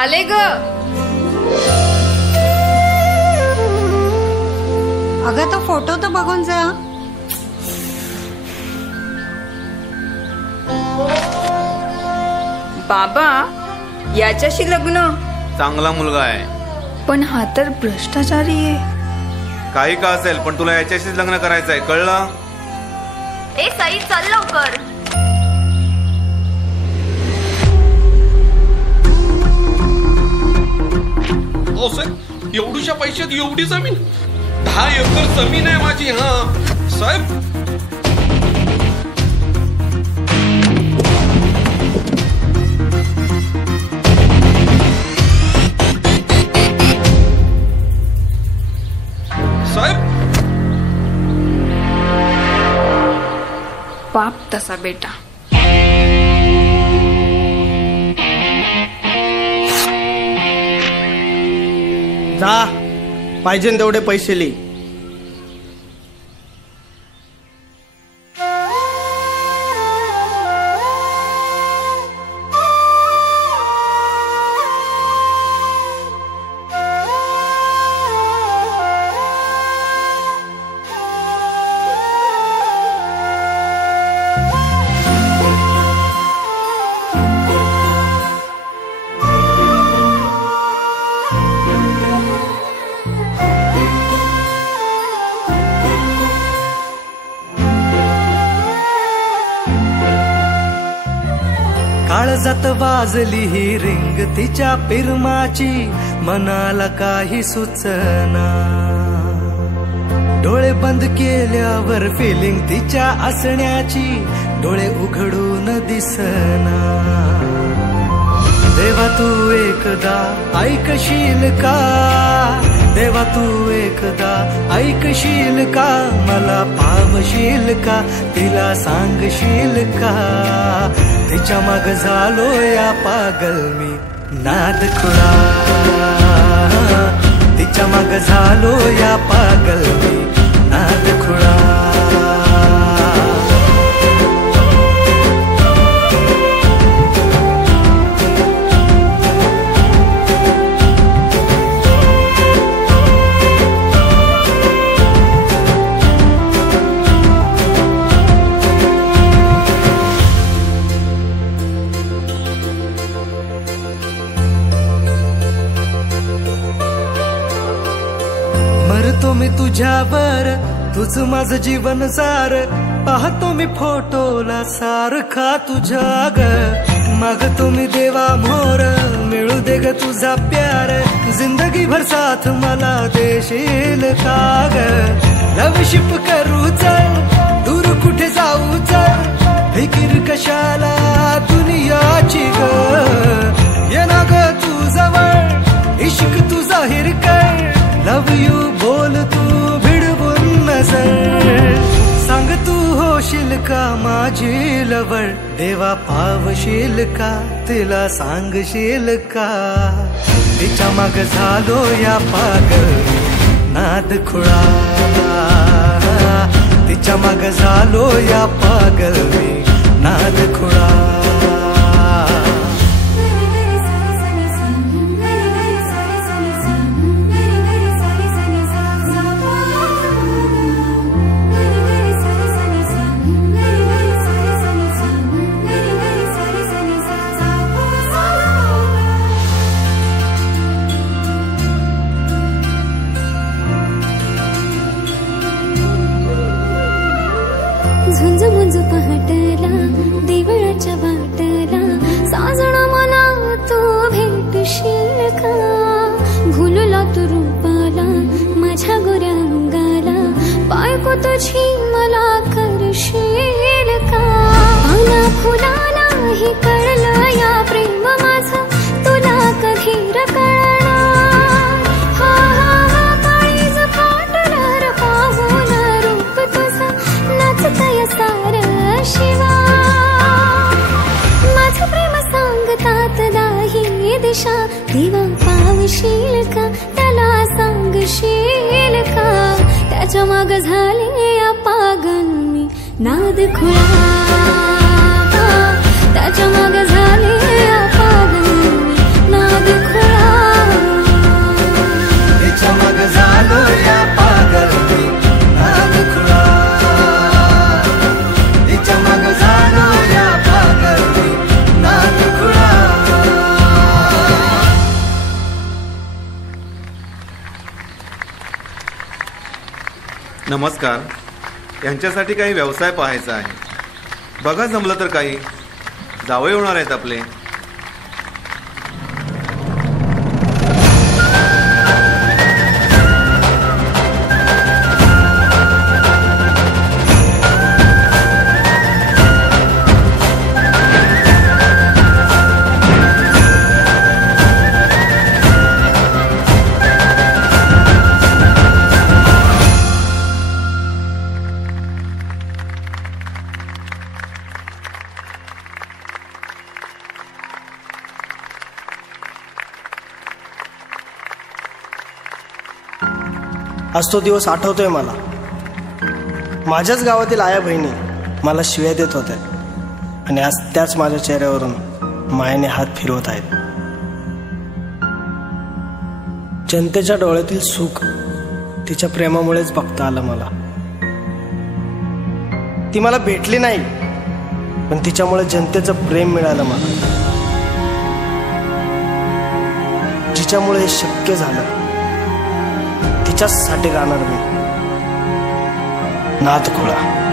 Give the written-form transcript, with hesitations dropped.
आले ग. अगं तो फोटो तर बघून जा. बाबा याच्याशी लग्न. चांगला मुलगा आहे पण हा तर भ्रष्टाचारी आहे. काही का असेल पण तुला याच्याशीच लग्न करायचं आहे, कळलं? ए साई चल लवकर. एवढ्याशा पैशात एवढी जमीन? 10 एकर जमीन आहे माझी. हा साहेब, बाप तसा बेटा. जा, पाहिजे तेवढे पैसे लिही. काळजात वाजली ही रिंग तिच्या पिरमाची, मनाला काही सुचना. डोळे बंद केल्यावर फिलिंग तिच्या असण्याची, डोळे उघडून दिसना. देवा तू एकदा ऐकशील का, देवा तू एकदा ऐकशील का, मला पावशील का, तिला सांगशील का. तिच्या माग झालो या पागल मी नाद खुळा, तिच्या माग झालो या पागल मी नाद खुळा. मरतो मी तुझ्यावर, तुझ माझं जीवन सार. पाहतो मी फोटोला सारखा तुझ्या ग. मागतो मी देवा मोर, मिळू दे ग तुझा प्यार. जिंदगी भर साथ मला देशील का ग. लवशिप करू चल, दूर कुठे जाऊ चल. फिकीर कशाला दुनियाची ग. ये ना ग तू जवळ, इश्क तू जाहीर कर. लव यू बोल तू भिडवून नजर. सांग तू होशील का माझी लवळ. देवा पावशील का, तिला सांगशील का. तिच्या माग झालो या पागल नाद खुळा, तिच्या माग झालो या पागल मी नाद खुळा. झुंज मुंज पहाटला देवळाच्या वाटला. साजणा मला तू भेटशील का. भुलला तू रूपाला माझ्या गोऱ्या अंगाला. बायको तुझी मला करशील का. पाना फुलाला ही कळलं या प्रेम माझं, तुला कधी कळणार. हा हा हा काळीज फाटणार पाहून रूप तुझं नाचतय सार शिवा. माझं प्रेम सांगतात दाही दिशा. देवा पावशील का, त्याला सांगशील का. त्याच्या माग झाले या पागल मी नाद खुळा. त्याच्या माग झाले या पागल मी नाद खुळा. नमस्कार. यांच्यासाठी काही व्यवसाय पाहायचा आहे. बघा जमलं तर काही. जावई होणार आहेत आपले. आज तो दिवस आठवतोय मला. माझ्याच गावातील आया बहिणी मला शिव्या देत होत्या आणि आज त्याच माझ्या चेहऱ्यावरून मायेने हात फिरवत आहेत. जनतेच्या डोळ्यातील सुख तिच्या प्रेमामुळेच बघता आलं मला. ती मला भेटली नाही, पण तिच्यामुळे जनतेचं प्रेम मिळालं मला. जिच्यामुळे हे शक्य झालं तिच्यासाठी राहणार मी. नाथ खुळा.